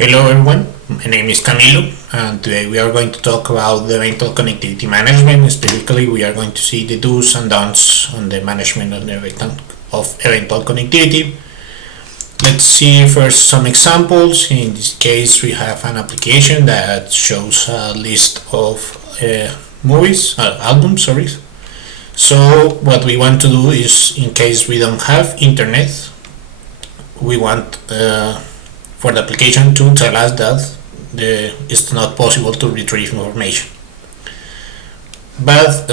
Hello everyone, my name is Camilo and today we are going to talk about the eventual connectivity management. Specifically, we are going to see the do's and don'ts on the management of eventual connectivity. Let's see first some examples. In this case, we have an application that shows a list of albums. So what we want to do is, in case we don't have internet, we want for the application to tell us that it's not possible to retrieve information. But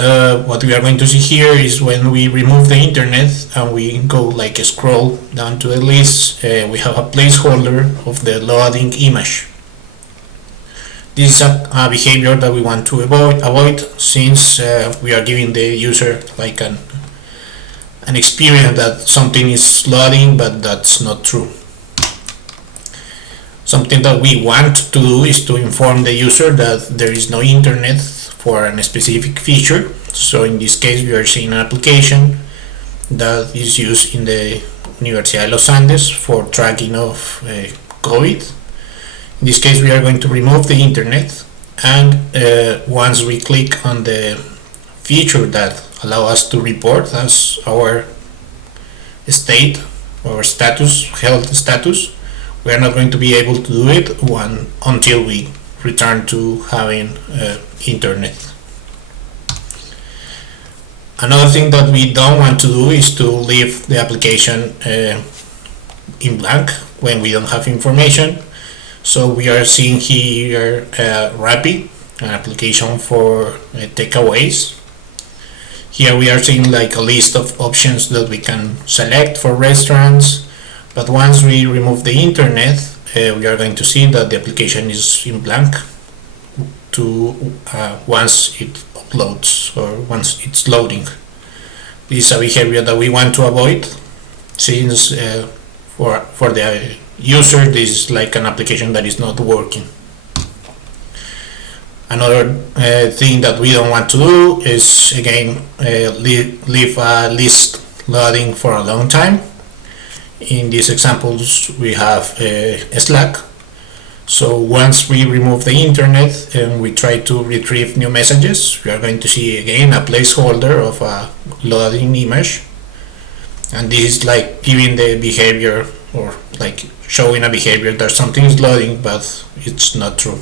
what we are going to see here is when we remove the internet and we go scroll down to the list, we have a placeholder of the loading image. This is a behavior that we want to avoid since we are giving the user an experience that something is loading, but that's not true. Something that we want to do is to inform the user that there is no internet for a specific feature. So in this case, we are seeing an application that is used in the Universidad de los Andes for tracking of COVID. In this case, we are going to remove the internet, and once we click on the feature that allow us to report as our state or health status, we are not going to be able to do it until we return to having internet. Another thing that we don't want to do is to leave the application in blank when we don't have information. So we are seeing here Rappi, an application for takeaways. Here we are seeing a list of options that we can select for restaurants. But once we remove the internet, we are going to see that the application is in blank once it uploads or once it's loading. This is a behavior that we want to avoid since for the user this is an application that is not working. Another thing that we don't want to do is again leave a list loading for a long time. In these examples, we have Slack. So once we remove the internet and we try to retrieve new messages, we are going to see again a placeholder of a loading image. And this is giving the behavior or showing a behavior that something is loading, but it's not true.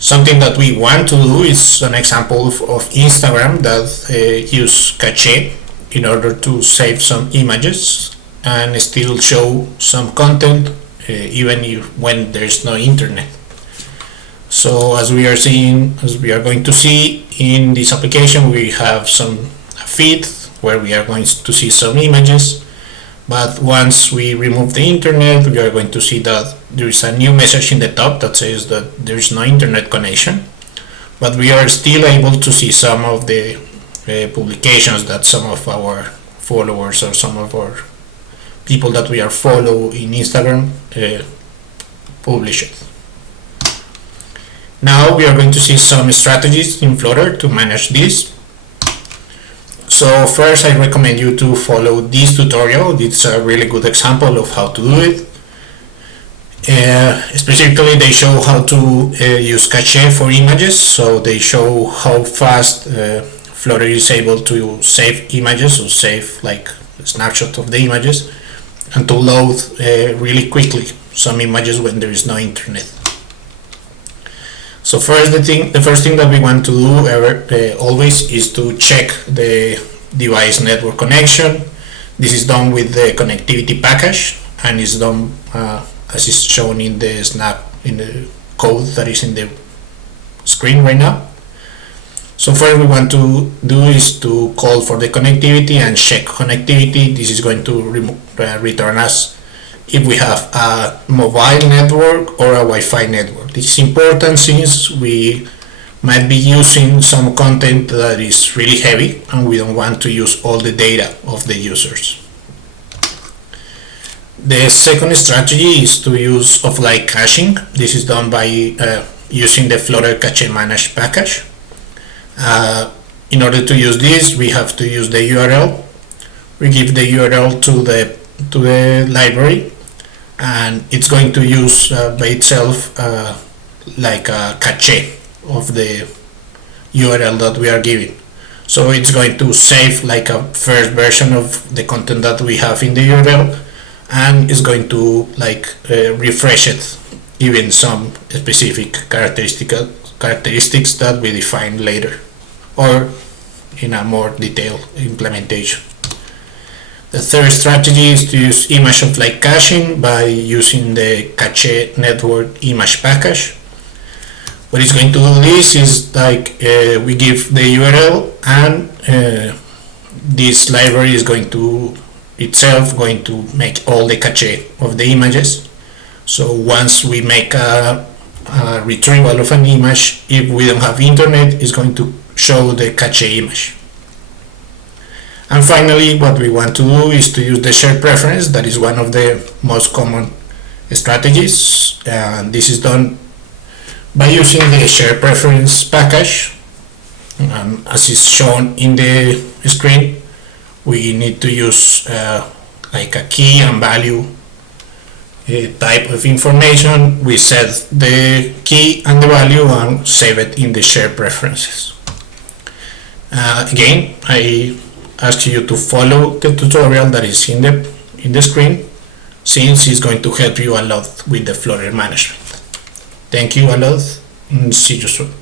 Something that we want to do is an example of Instagram that use cache in order to save some images and still show some content even when there's no internet. So as we are going to see in this application, we have some feed where we are going to see some images, but once we remove the internet, we are going to see that there is a new message in the top that says that there is no internet connection, but we are still able to see some of the publications that some of our followers or some of our people that we are follow in Instagram publish it. Now we are going to see some strategies in Flutter to manage this. So first, I recommend you to follow this tutorial. It's a really good example of how to do it. Specifically, they show how to use cache for images. So they show how fast Flutter is able to save images or save a snapshot of the images and to load really quickly some images when there is no internet. So first, the first thing that we want to do always is to check the device network connection. This is done with the connectivity package and is done as is shown in the code that is in the screen right now. So first we want to do is to call for the connectivity and check connectivity. This is going to return us if we have a mobile network or a Wi-Fi network. This is important since we might be using some content that is really heavy and we don't want to use all the data of the users. The second strategy is to use offline caching. This is done by using the Flutter Cache Manage package. In order to use this, we have to use the URL. We give the URL to the library, and it's going to use by itself like a cache of the URL that we are giving. So it's going to save like a first version of the content that we have in the URL, and is going to like refresh it, even some specific characteristics that we define later or in a more detailed implementation. The third strategy is to use image of like caching by using the cache network image package. What it's going to do this is like we give the URL, and this library is going to make all the cache of the images. So once we make a retrieval of an image, if we don't have internet, it's going to show the cache image. And finally, what we want to do is to use the shared preference. That is one of the most common strategies, and this is done by using the shared preference package. As is shown in the screen, we need to use like a key and value type of information. We set the key and the value and save it in the shared preferences. Again, I ask you to follow the tutorial that is in the screen, since it's going to help you a lot with the Flutter management. Thank you a lot, and see you soon.